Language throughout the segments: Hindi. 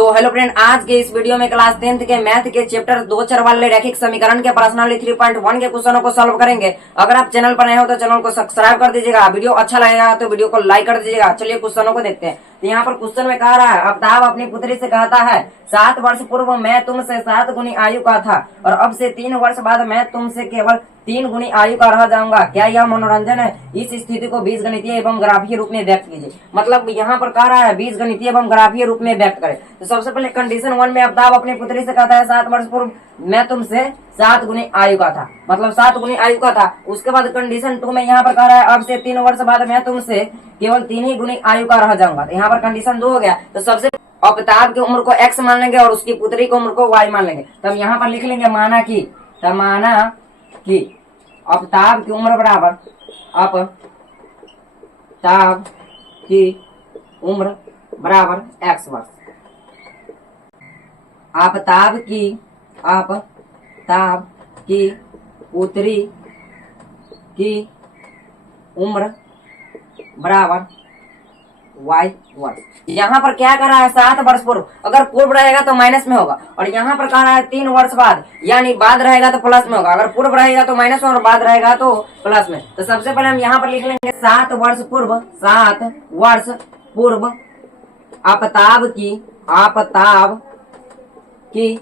तो हेलो फ्रेंड, आज के इस वीडियो में क्लास 10th के मैथ के चैप्टर 2 चर वाले रैखिक समीकरण के पर्सनली 3.1 के क्वेश्चनों को सॉल्व करेंगे। अगर आप चैनल पर नए हो तो चैनल को सब्सक्राइब कर दीजिएगा। वीडियो अच्छा लगेगा तो वीडियो को लाइक कर दीजिएगा। चलिए क्वेश्चनों को देखते हैं। तो यहाँ पर क्वेश्चन में कह रहा है, अमिताभ अपनी पुत्री से कहता है 7 वर्ष पूर्व मैं तुमसे 7 गुनी आयु का था और अब से 3 वर्ष बाद मैं तुमसे केवल 3 गुनी आयु का रह जाऊंगा। क्या यह मनोरंजन है? इस स्थिति को बीजगणितीय एवं ग्राफीय रूप में व्यक्त कीजिए। मतलब यहाँ पर कह रहा है बीजगणितीय एवं ग्राफीय रूप में व्यक्त करें। तो सबसे पहले कंडीशन 1 में अमिताभ अपनी पुत्री से कहता है 7 वर्ष पूर्व मैं तुमसे 7 गुनी आयु का था, मतलब 7 गुनी आयु का था। उसके बाद कंडीशन 2 में यहाँ पर कह रहा है अब से 3 वर्ष बाद मैं तुमसे केवल 3 ही गुनी आयु का रह जाऊंगा। तो यहाँ पर कंडीशन 2 हो गया। तो सबसे अमिताभ की उम्र को x मान लेंगे और उसकी पुत्री की उम्र को y मान लेंगे। तो हम यहाँ पर लिख लेंगे माना कि अमिताभ की उम्र बराबर अमिताभ की उम्र बराबर x वर्ष। अमिताभ की पुत्री की उम्र बराबर y वर्ष। यहाँ पर क्या कर रहा है 7 वर्ष पूर्व, अगर पूर्व रहेगा तो माइनस में होगा और यहाँ पर कह रहा है 3 वर्ष बाद, यानी बाद रहेगा तो प्लस में होगा। अगर पूर्व रहेगा तो माइनस में और बाद रहेगा तो प्लस में। तो सबसे पहले हम यहाँ पर लिख लेंगे 7 वर्ष पूर्व अमिताभ की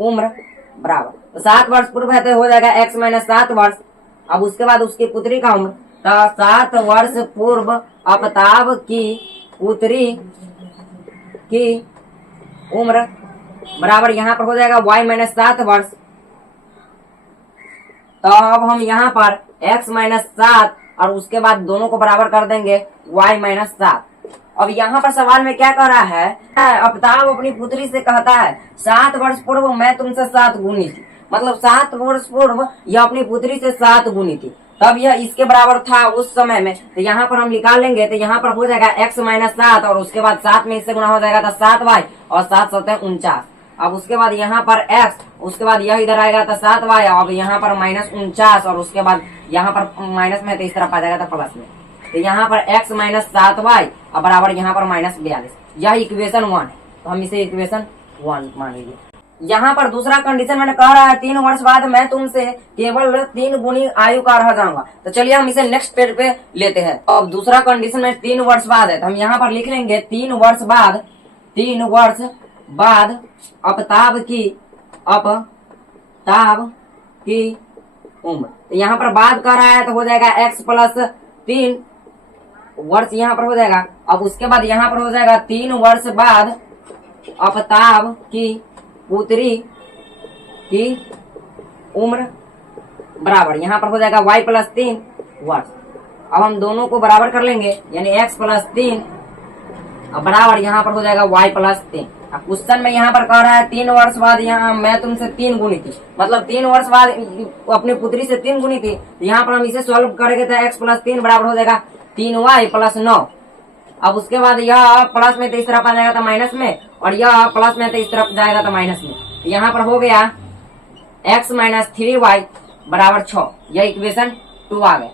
उम्र बराबर, तो 7 वर्ष पूर्व है तो हो जाएगा x माइनस 7 वर्ष। अब उसके बाद उसकी पुत्री का उम्र, तो 7 वर्ष पूर्व अमिताभ की पुत्री की उम्र बराबर यहाँ पर हो जाएगा y माइनस 7 वर्ष। तो अब हम यहाँ पर x माइनस 7 और उसके बाद दोनों को बराबर कर देंगे y माइनस 7। अब यहाँ पर सवाल में क्या कर रहा है, अमिताभ अपनी पुत्री से कहता है 7 वर्ष पूर्व मैं तुमसे 7 गुनी थी, मतलब 7 वर्ष पूर्व यह अपनी पुत्री से 7 गुनी थी, तब यह इसके बराबर था उस समय में। तो यहाँ पर हम निकाल लेंगे। तो यहाँ पर हो जाएगा x माइनस 7 और उसके बाद 7 में इससे गुना हो जाएगा तो 7y और 7 7 49। अब उसके बाद यहाँ पर x, उसके बाद यह इधर आएगा तो 7y, अब यहाँ पर माइनस 49 और उसके बाद यहाँ पर माइनस में तो इस तरफ आ जाएगा तो प्लस में। तो यहाँ पर x माइनस 7y और बराबर यहाँ पर माइनस 42। यह इक्वेशन 1 है, तो हम इसे इक्वेशन 1 मान लीजिए। यहाँ पर दूसरा कंडीशन मैंने कह रहा है 3 वर्ष बाद मैं तुमसे केवल 3 गुनी आयु का रह जाऊंगा। तो चलिए हम इसे नेक्स्ट पेज पे लेते हैं। अब दूसरा कंडीशन में 3 वर्ष बाद है, तो हम यहाँ पर लिख लेंगे 3 वर्ष बाद अमिताभ की उम्र। तो यहाँ पर बाद कर रहा है तो हो जाएगा x प्लस 3 वर्ष यहाँ पर हो जाएगा। अब उसके बाद यहाँ पर हो जाएगा 3 वर्ष बाद अमिताभ की पुत्री की उम्र बराबर यहाँ पर हो जाएगा y प्लस 3 वर्ष। अब हम दोनों को बराबर कर लेंगे, यानी x प्लस 3 बराबर यहाँ पर हो जाएगा y प्लस 3। अब क्वेश्चन में यहाँ पर कह रहा है 3 वर्ष बाद यहाँ मैं तुमसे 3 गुनी थी, मतलब 3 वर्ष बाद अपनी पुत्री से 3 गुनी थी। यहाँ पर हम इसे सॉल्व करेंगे तो x प्लस 3 बराबर हो जाएगा 3y प्लस 9। अब उसके बाद यह प्लस में तो इस तरफ आ जाएगा तो माइनस में, और यह प्लस में तो इस तरफ जाएगा तो माइनस में। तो यहाँ पर हो गया x माइनस 3y बराबर 6। यह इक्वेशन 2 आ गया।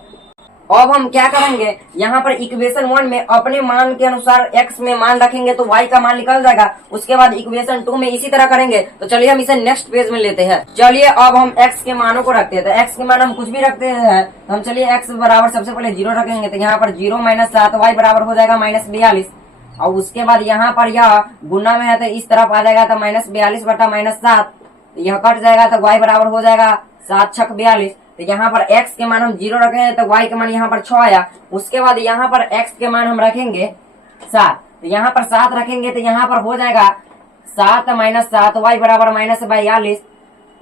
अब हम क्या करेंगे, यहाँ पर इक्वेशन 1 में अपने मान के अनुसार x में मान रखेंगे तो y का मान निकल जाएगा। उसके बाद इक्वेशन 2 में इसी तरह करेंगे। तो चलिए हम इसे नेक्स्ट पेज में लेते हैं। चलिए अब हम x के मानों को रखते हैं। तो x के मान हम कुछ भी रखते हैं, तो हम चलिए x बराबर सबसे पहले 0 रखेंगे। तो यहाँ पर 0 माइनस 7y बराबर हो जाएगा माइनस 42। और उसके बाद यहाँ पर यह गुना में है तो इस तरफ आ जाएगा तो माइनस 42 बटा माइनस 7, यह कट जाएगा तो y बराबर हो जाएगा 7 छक 42। तो यहाँ पर x के मान हम 0 रखे तो y के मान यहाँ पर 6 आया। उसके बाद यहाँ पर x के मान हम रखेंगे 7, तो यहाँ पर 7 रखेंगे तो यहाँ पर हो जाएगा 7 माइनस 7y बराबर माइनस 42।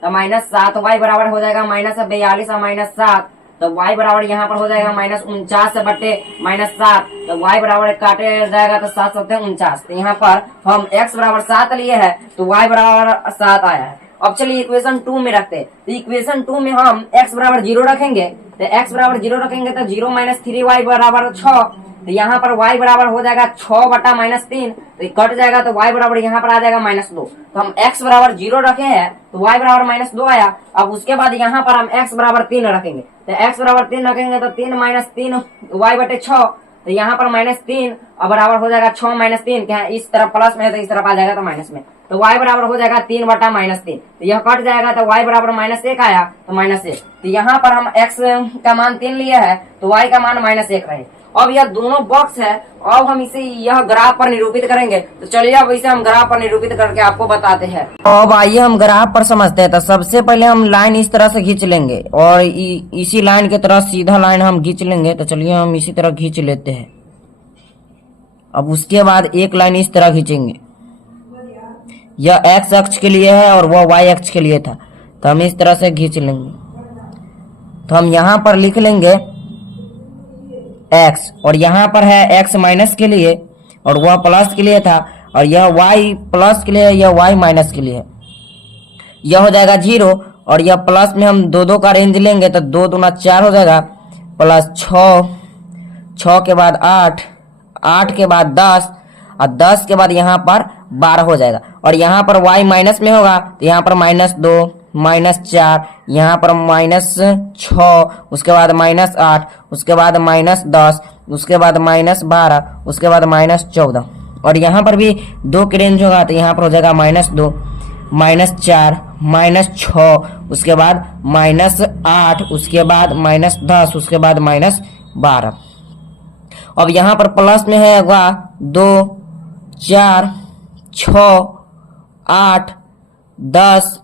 तो माइनस 7y बराबर हो जाएगा माइनस 42 और माइनस 7, तो y बराबर यहाँ पर हो जाएगा माइनस 49 बटे माइनस 7। तो y बराबर काटे जाएगा तो 7 7 49। तो यहाँ पर हम x बराबर 7 लिए है तो y बराबर 7 आया है। अब चलिए इक्वेशन 2 में रखते हैं। तो इक्वेशन 2 में हम x बराबर 0 रखेंगे। तो x बराबर 0 रखेंगे तो 0 माइनस 3y बराबर 6। तो यहाँ पर y बराबर हो जाएगा 6 बटा माइनस 3, तो कट जाएगा तो y बराबर यहाँ पर आ जाएगा माइनस 2। तो हम x बराबर 0 रखे हैं तो y बराबर माइनस 2 आया। अब उसके बाद यहाँ पर हम x बराबर 3 रखेंगे। तो x बराबर 3 रखेंगे तो 3 माइनस 3 y बटे 6, तो यहाँ पर -3 और बराबर हो जाएगा 6 -3, क्या इस तरफ प्लस में है तो इस तरफ आ जाएगा तो माइनस में, तो y बराबर हो जाएगा 3 बटा -3, तो यह कट जाएगा तो y बराबर -1 आया तो -1, तो यहाँ पर हम x का मान 3 लिए है तो y का मान -1 रहे। अब यह दोनों बॉक्स है, अब हम इसे यह ग्राफ पर निरूपित करेंगे, तो चलिए अब इसे हम ग्राफ पर निरूपित करके आपको बताते हैं। अब आइए हम ग्राफ पर समझते हैं। तो सबसे पहले हम लाइन इस तरह से खींच लेंगे और इसी लाइन की तरह सीधा लाइन हम खींच लेंगे, तो चलिए हम इसी तरह खींच लेते हैं। अब उसके बाद एक लाइन इस तरह खींचेंगे, यह x अक्ष के लिए है और वह y अक्ष के लिए था, तो हम इस तरह से खींच लेंगे। तो हम यहाँ पर लिख लेंगे x, और यहाँ पर है x माइनस के लिए और वह प्लस के लिए था, और यह y प्लस के लिए, यह y माइनस के लिए। यह हो जाएगा 0 और यह प्लस में हम 2 का रेंज लेंगे तो 2 दूना 4 हो जाएगा, प्लस 6 के बाद 8 के बाद 10 और 10 के बाद यहाँ पर 12 हो जाएगा, और यहाँ पर y माइनस में होगा तो यहाँ पर -2 -4, यहाँ पर -6, उसके बाद -8, उसके बाद -10, उसके बाद -12, उसके बाद -14, और यहाँ पर भी 2 की रेंज होगा तो यहाँ पर हो जाएगा -2 -4 -6, उसके बाद -8, उसके बाद -10, उसके बाद -12। अब यहाँ पर प्लस में है 2 4 6 8 10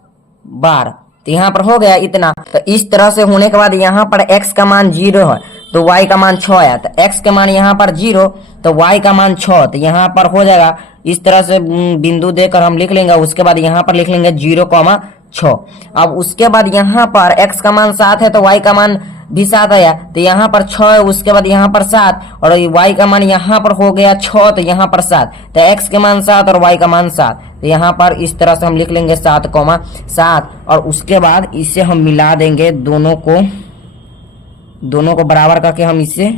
12, तो यहाँ पर हो गया इतना। तो इस तरह से होने के बाद यहाँ पर x का मान 0 है तो y का मान 6 आया, तो x का मान यहाँ पर 0 तो y का मान 6, तो यहाँ पर हो जाएगा इस तरह से बिंदु देकर हम लिख लेंगे। उसके बाद यहाँ पर लिख लेंगे 0,6। अब उसके बाद यहाँ पर x का मान 7 है तो y का मान भी 7 आया, तो यहाँ पर 6 है, उसके बाद यहाँ पर 7 और y का मान यहाँ पर हो गया 6 तो यहाँ पर 7, तो x के मान 7 और y का मान 7, तो यहाँ पर इस तरह से हम लिख लेंगे 7,7, और उसके बाद इसे हम मिला देंगे, दोनों को बराबर करके हम इसे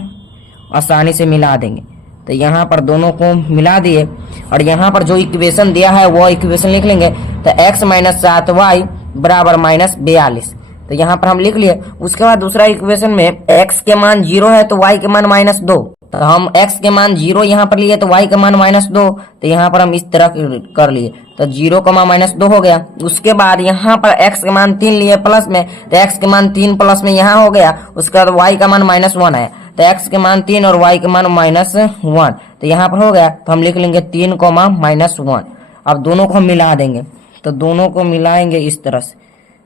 आसानी से मिला देंगे। तो यहाँ पर दोनों को मिला दिए और यहाँ पर जो इक्वेशन दिया है वो इक्वेशन लिख लेंगे। तो x - 7y बराबर -42, तो यहाँ पर हम लिख लिए। उसके बाद दूसरा इक्वेशन में x के मान 0 है तो y के मान -2, तो हम x के मान 0 यहाँ पर लिए तो y के मान -2, तो यहाँ पर हम इस तरह कर लिए, तो 0, -2 हो गया। उसके बाद यहाँ पर x के मान 3 लिए प्लस में, तो x के मान 3 प्लस में यहाँ हो गया। उसके बाद y का मान -1 आया, तो x के मान 3 और y के मान -1, तो यहाँ पर हो गया। तो हम लिख लेंगे 3, -1। अब दोनों को हम मिला देंगे, तो दोनों को मिलाएंगे इस तरह से,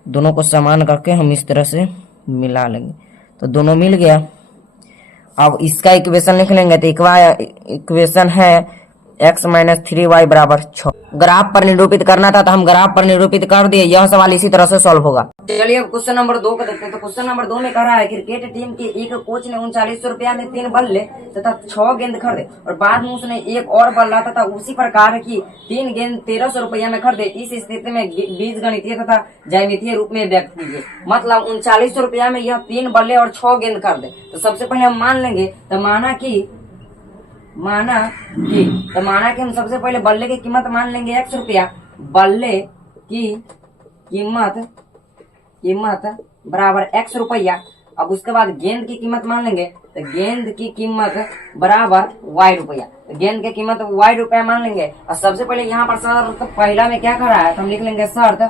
दोनों को समान करके हम इस तरह से मिला लेंगे, तो दोनों मिल गया। अब इसका इक्वेशन लिख लेंगे, तो इक्वेशन है x - 3y बराबर 6। ग्राफ पर निरूपित करना था तो हम ग्राफ पर निरूपित कर दिए। यह सवाल इसी तरह से सॉल्व होगा। चलिए अब क्वेश्चन नंबर 2 का देखते हैं। तो क्वेश्चन नंबर 2 में कह रहा है क्रिकेट टीम के एक कोच ने 3900 रुपया में 3 बल्ले तथा 6 गेंद खरीदे और बाद में उसने एक और बल्ला तथा उसी प्रकार की 3 गेंद 1300 रुपया में खरीदे। इस स्थिति में बीज गणितीय तथा ज्यामितीय रूप में व्यक्त कीजिए। मतलब 3900 रुपया में यह 3 बल्ले और 6 गेंद खरीदे। तो सबसे पहले हम मान लेंगे, तो माना कि हम सबसे पहले बल्ले की कीमत मान लेंगे x रुपया। बल्ले की कीमत बराबर x रुपया। अब उसके बाद गेंद की कीमत मान लेंगे, तो गेंद की कीमत बराबर y रुपया। तो गेंद की कीमत y रुपया मान लेंगे। और सबसे पहले यहाँ पर शर्त पहला में क्या कर रहा है, तो हम लिख लेंगे शर्त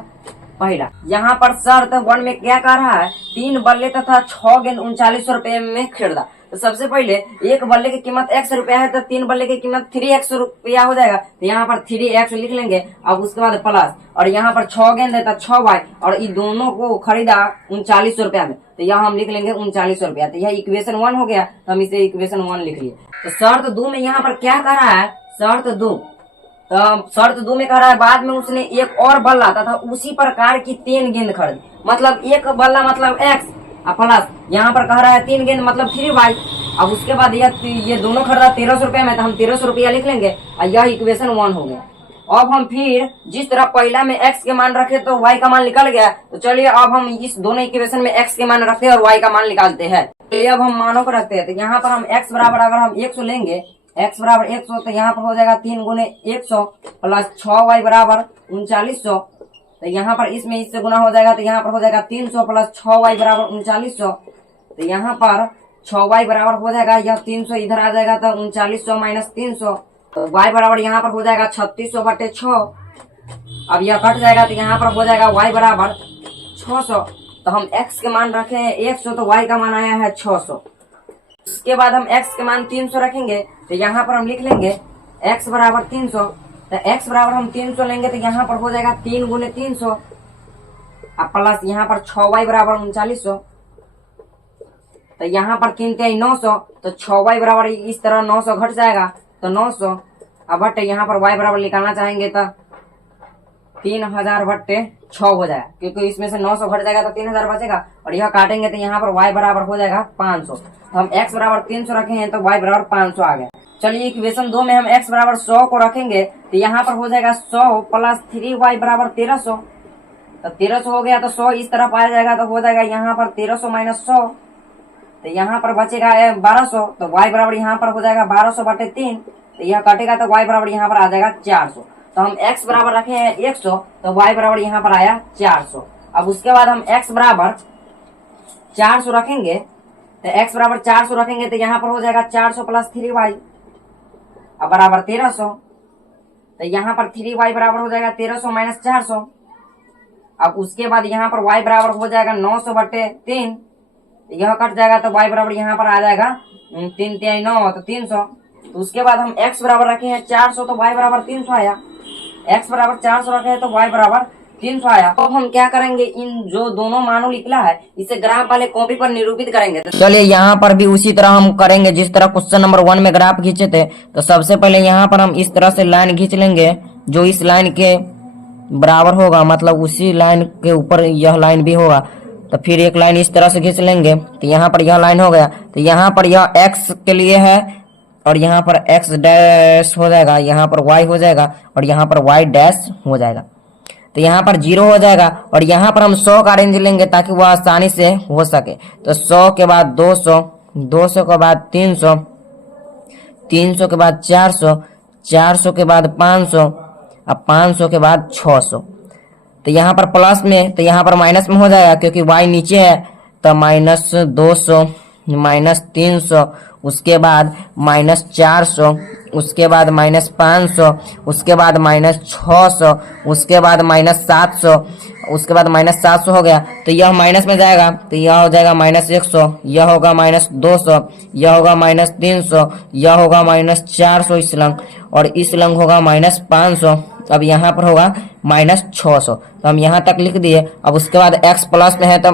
पहला। यहाँ पर शर्त 1 में क्या कर रहा है, 3 बल्ले तथा 6 गेंद 3900 रुपये में खरीदा। तो सबसे पहले एक बल्ले की कीमत x रुपया है तो 3 बल्ले की कीमत 3x रुपया हो जाएगा। तो यहाँ पर 3x लिख लेंगे। अब उसके बाद प्लस, और यहाँ पर 6 गेंद है तो 6y, और इन दोनों को खरीदा 3900 रुपया में, तो यहाँ हम लिख लेंगे 3900 रुपया। तो यह इक्वेशन 1 हो गया, तो हम इसे इक्वेशन 1 लिख लिए। तो शर्त 2 में यहाँ पर क्या कर रहा है, शर्त 2 में कह रहा है बाद में उसने एक और बल्ला तथा उसी प्रकार की 3 गेंद खरीदी। मतलब एक बल्ला मतलब x प्लस यहाँ पर कह रहा है 3 गेंद मतलब 3y। अब उसके बाद ये दोनों खरीदा 1300 रुपया में, तो हम 1300 रुपया लिख लेंगे और यह इक्वेशन 1 हो गया। अब हम फिर जिस तरह पहला में x के मान रखे तो y का मान निकल गया। तो चलिए अब हम इस दोनों इक्वेशन में x के मान रखते हैं और y का मान निकालते हैं। चलिए अब हम मानों को रखते हैं। तो यहाँ पर हम x बराबर अगर हम 100 लेंगे, x बराबर 100, तो यहाँ पर हो जाएगा 3 गुने 100 प्लस 6y बराबर 3900। तो यहाँ पर इसमें इससे गुना हो जाएगा, तो यहाँ पर हो जाएगा 300 प्लस 6y बराबर 3900। तो यहाँ पर 6y बराबर हो जाएगा यह 300 इधर आ जाएगा तो 3900 माइनस 300, तो y बराबर यहाँ पर हो जाएगा 3600/6। अब यह कट जाएगा तो यहाँ पर हो जाएगा y बराबर 600। तो हम x के मान रखे हैं 100 तो y का मान आया है 600। इसके बाद हम x के मान 300 रखेंगे तो यहाँ पर हम लिख लेंगे x बराबर 300। तो x बराबर हम 300 लेंगे तो यहाँ पर हो जाएगा 3 गुने 300 अब प्लस यहाँ पर 6y बराबर 3900। तो यहाँ पर 3 3 900 तो 6y बराबर इस तरह 900 घट जाएगा तो 900। अब बट यहाँ पर y बराबर निकालना चाहेंगे तो 3000/6 हो जाएगा, क्योंकि इसमें से 900 घट जाएगा तो 3000 बचेगा और यह काटेंगे तो यहाँ पर y बराबर हो जाएगा 500। तो हम x बराबर 300 रखे हैं तो y बराबर 500 आ गया। चलिए इक्वेशन 2 में हम x बराबर 100 को रखेंगे तो यहाँ पर हो जाएगा 100 प्लस 3y बराबर 1300। तो 1300 हो गया तो 100 इस तरफ आ जाएगा तो हो जाएगा यहाँ पर 1300 माइनस 100, तो यहाँ पर बचेगा 1200। तो y बराबर यहाँ पर हो जाएगा 1200/3, तो यह कटेगा तो y बराबर यहाँ पर आ जाएगा 400। तो हम x बराबर रखे हैं 100 तो y बराबर यहाँ पर आया 400। अब उसके बाद हम x बराबर 400 रखेंगे तो x बराबर 400 रखेंगे तो यहाँ पर हो जाएगा 400 प्लस 3y अब बराबर 1300। तो यहाँ पर 3y बराबर हो जाएगा 1300 माइनस 400। अब उसके बाद यहाँ पर y बराबर हो जाएगा 900/3, यह कट जाएगा तो y बराबर यहाँ पर आ जाएगा 3 3 9 तो 300। तो उसके बाद हम x बराबर रखे हैं 400 तो y बराबर 300 आया। x बराबर 400 रखे हैं तो y बराबर 300 आया। तो हम क्या करेंगे, इन जो दोनों मानों निकला है इसे ग्राफ वाले कॉपी पर निरूपित करेंगे। तो चलिए यहाँ पर भी उसी तरह हम करेंगे जिस तरह क्वेश्चन नंबर 1 में ग्राफ खींचे थे। तो सबसे पहले यहाँ पर हम इस तरह से लाइन खींच लेंगे जो इस लाइन के बराबर होगा, मतलब उसी लाइन के ऊपर यह लाइन भी होगा। तो फिर एक लाइन इस तरह से खींच लेंगे तो यहाँ पर यह लाइन हो गया। तो यहाँ पर यह x के लिए है और यहाँ पर x डैश हो जाएगा, यहाँ पर y हो जाएगा और यहाँ पर y डैश हो जाएगा। तो यहाँ पर 0 हो जाएगा और यहाँ पर हम 100 का रेंज लेंगे ताकि वह आसानी से हो सके। तो 100 के बाद 200, 200 के बाद 300, 300 के बाद 400, 400 के बाद 500, अब 500 के बाद 600। तो यहाँ पर प्लस में तो यहाँ पर माइनस में हो जाएगा क्योंकि y नीचे है। तो माइनस 200 माइनस 300 उसके बाद माइनस 400 उसके बाद माइनस 500 उसके बाद माइनस 600 उसके बाद माइनस 700 उसके बाद माइनस 700 हो गया। तो यह माइनस में जाएगा तो यह हो जाएगा माइनस 100, यह होगा माइनस 200, यह होगा माइनस 300, यह होगा माइनस 400 इस लंग, और इस लंग होगा माइनस 500। अब यहाँ पर होगा माइनस 600। तो हम यहाँ तक लिख दिए। अब उसके बाद x प्लस में है तो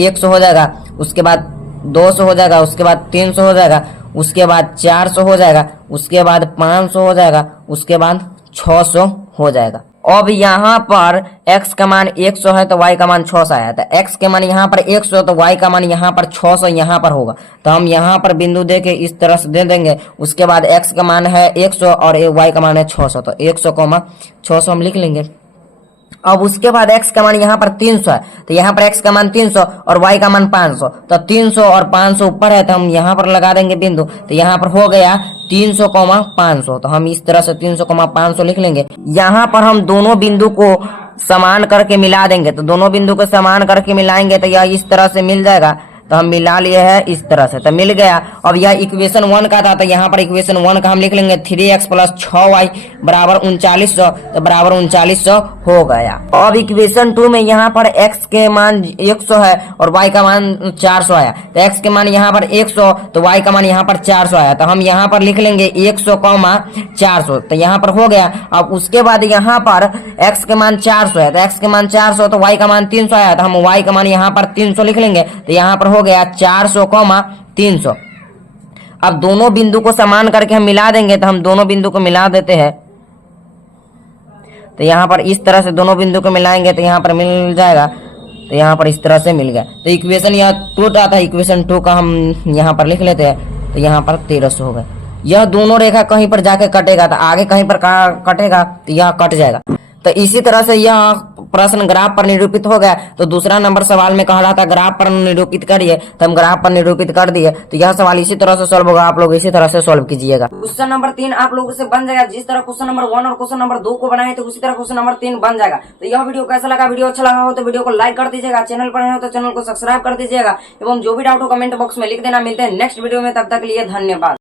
100 हो जाएगा, उसके बाद 200 हो जाएगा, उसके बाद 300 हो जाएगा, उसके बाद 400 हो जाएगा, उसके बाद 500 हो जाएगा, उसके बाद 600 हो जाएगा। अब यहाँ पर x का मान 100 है तो y का मान 600 आया था। x के मान यहाँ पर 100 तो y का मान यहाँ पर 600 यहाँ पर होगा। तो हम यहाँ पर बिंदु दे के इस तरह से दे देंगे। उसके बाद x का मान है 100 और y का मान है 600, तो 100, 600 हम लिख लेंगे। अब उसके बाद x का मान यहाँ पर 300 है तो यहाँ पर x का मान 300 और y का मान 500। तो 300 और 500 ऊपर है तो हम यहाँ पर लगा देंगे बिंदु। तो यहाँ पर हो गया 300, 500। तो हम इस तरह से 300, 500 लिख लेंगे। यहाँ पर हम दोनों बिंदु को समान करके मिला देंगे। तो दोनों बिंदु को समान करके मिलाएंगे तो यह इस तरह से मिल जाएगा। तो हम मिला लिए हैं इस तरह से, तो मिल गया। अब यह इक्वेशन 1 का था तो यहाँ पर इक्वेशन 1 का हम लिख लेंगे 3x प्लस 6y बराबर 3900, तो बराबर 3900 हो गया। अब इक्वेशन 2 में यहाँ पर x के मान 100 है और y का मान 400 आया। तो x के मान यहाँ पर 100 तो y का मान यहाँ पर 400 आया। तो हम यहाँ पर लिख लेंगे 100, 400, तो यहाँ पर हो गया। अब उसके बाद यहाँ पर x के मान 400 है तो x के मान 400 तो y का मान 300 आया। तो हम y का मान यहाँ पर 300 लिख लेंगे। तो यहाँ पर हो गया 400, 300। अब दोनों बिंदु को समान करके हम मिला देंगे। तो हम दोनों बिंदु को मिला देते हैं। तो यहाँ पर इस तरह से दोनों बिंदु को मिलाएंगे तो यहाँ पर मिल जाएगा। तो यहाँ पर इस तरह से मिल गया। तो इक्वेशन यह 2 था, इक्वेशन 2 का हम यहाँ पर लिख लेते हैं। तो यहाँ पर 1300 हो गया। यह दोनों रेखा कहीं पर जाके कटेगा तो आगे कहीं पर कटेगा तो यह कट जाएगा। तो इसी तरह से यह प्रश्न ग्राफ पर निरूपित हो गया। तो दूसरा नंबर सवाल में कह रहा था ग्राफ पर निरूपित करिए, तो हम ग्राफ पर निरूपित कर दिए। तो यह सवाल इसी तरह से सॉल्व होगा, आप लोग इसी तरह से सॉल्व कीजिएगा। क्वेश्चन नंबर 3 आप लोगों से बन जाएगा। जिस तरह क्वेश्चन नंबर 1 और क्वेश्चन नंबर 2 को बनाए तो उसी तरह क्वेश्चन नंबर 3 बन जाएगा। तो यह वीडियो कैसा लगा? वीडियो अच्छा लगा हो तो वीडियो को लाइक कर दीजिएगा, चैनल पर नए हो तो चैनल को सब्सक्राइब कर दीजिएगा, एवं जो भी डाउट हो कमेंट बॉक्स में लिख देना। मिलते हैं नेक्स्ट वीडियो में, तब तक के लिए धन्यवाद।